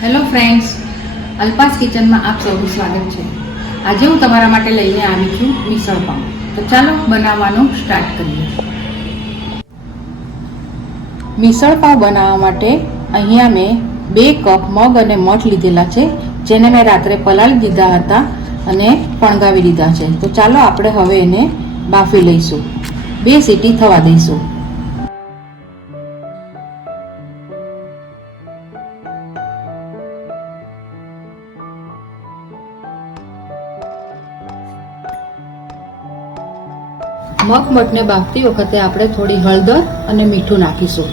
Hello friends, Alpa's કિચનમાં આપ સૌનું સ્વાગત છે। આજે હું તમારા માટે લઈને આવી છું મિસળ પાઉં। તો ચાલો બનાવવાનું સ્ટાર્ટ કરીએ। મિસળ પાઉં બનાવવા માટે અહીંયા મેં 2 કપ મગ અને મઠ લીધેલા છે, જેને મેં રાત્રે પલાળી દીધા હતા અને ફણગાવી લીધા છે। તો ચાલો આપણે હવે એને બાફી લઈશું। 2 સીટી થવા દઈશું। મગ મઠને બાફતી વખતે આપણે થોડી હળદર અને મીઠું નાખીશું।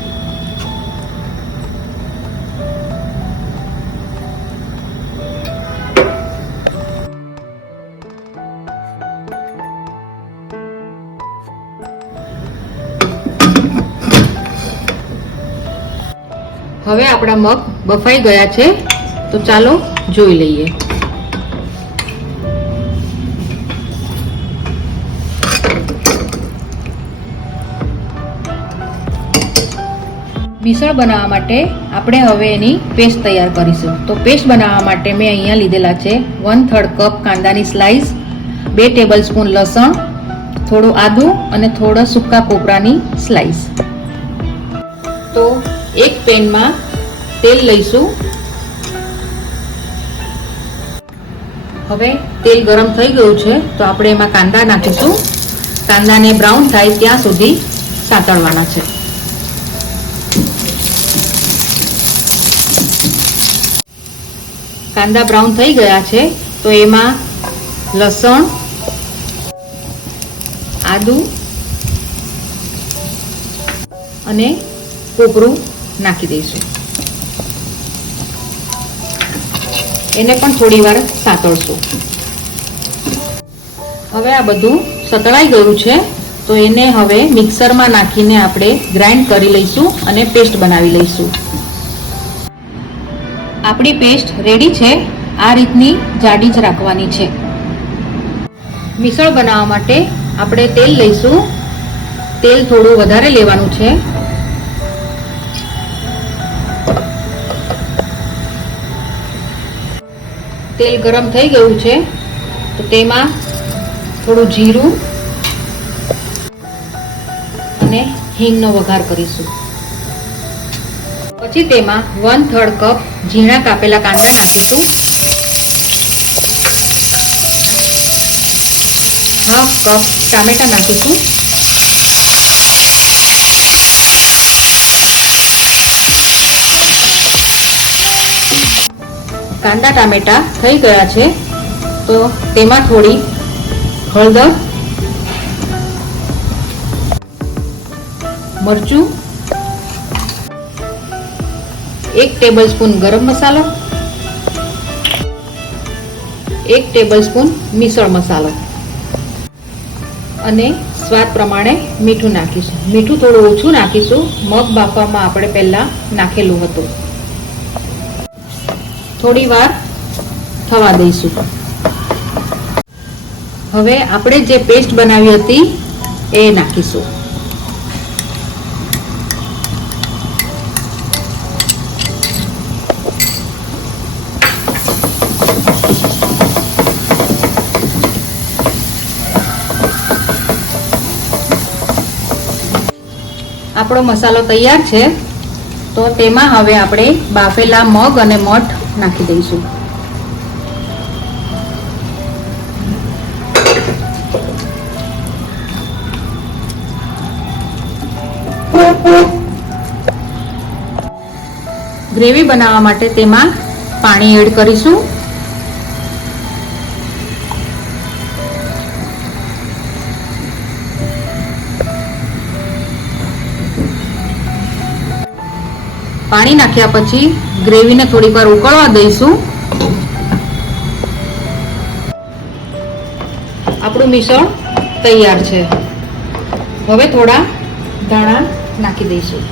હવે આપણા મગ બફાઈ ગયા છે, તો ચાલો જોઈ લઈએ। મિસળ બનાવવા માટે આપણે હવે એની પેસ્ટ તૈયાર કરીશું। તો પેસ્ટ બનાવવા માટે મેં અહીંયા લીધેલા છે 1/3 કપ કાંદાની સ્લાઈસ, 2 ટેબલસ્પૂન લસણ, થોડું આદું અને થોડા સૂકા કોપરાની સ્લાઈસ। તો એક પેનમાં તેલ લઈશું। હવે તેલ ગરમ થઈ ગયું છે, તો આપણે એમાં કાંદા નાખીશું। કાંદાને બ્રાઉન થાય ત્યાં સુધી સાતળવાના છે। કાંદા બ્રાઉન થઈ ગયા છે, તો એમાં લસણ, આદુ અને કોપરું નાખી દઈશું। એને પણ થોડી વાર સાતળશું। હવે આ બધું સતળાઈ ગયું છે, તો એને હવે મિક્સરમાં નાખીને આપણે ગ્રાઇન્ડ કરી લઈશું અને પેસ્ટ બનાવી લઈશું। આપણી પેસ્ટ રેડી છે। આ રીતની જાડી જ રાખવાની છે। મિસળ બનાવવા માટે આપણે તેલ લઈશું। તેલ થોડું વધારે લેવાનું છે। તેલ ગરમ થઈ ગયું છે, તો તેમાં થોડું જીરું અને હિંગનો વઘાર કરીશું। પછી તેમાં 1/3 કપ ઝીણા કાપેલા કાંદા નાખીશું। 1/2 કપ ટામેટા નાખીશું। કાંદા ટામેટા થઈ ગયા છે, તો તેમાં થોડી હળદર, મરચું, 1 ટેબલસ્પૂન ગરમ મસાલો, 1 ટેબલસ્પૂન મિસળ મસાલો અને સ્વાદ પ્રમાણે મીઠું નાખીશું। મીઠું થોડું ઓછું નાખીશું, મગ બાફવામાં આપણે પહેલા નાખેલું હતું। થોડી વાર થવા દઈશું। હવે આપણે જે પેસ્ટ બનાવી હતી એ નાખીશું। આપણો મસાલો તૈયાર છે, તો તેમાં હવે આપણે બાફેલા મગ અને મઠ નાખી દઈશું। ગ્રેવી બનાવવા માટે તેમાં પાણી એડ કરીશું। પાણી નાખ્યા પછી ગ્રેવીને થોડીક વાર ઉકળવા દઈશું। આપણું મિશ્રણ તૈયાર છે। હવે થોડા ધાણા નાખી દઈશું।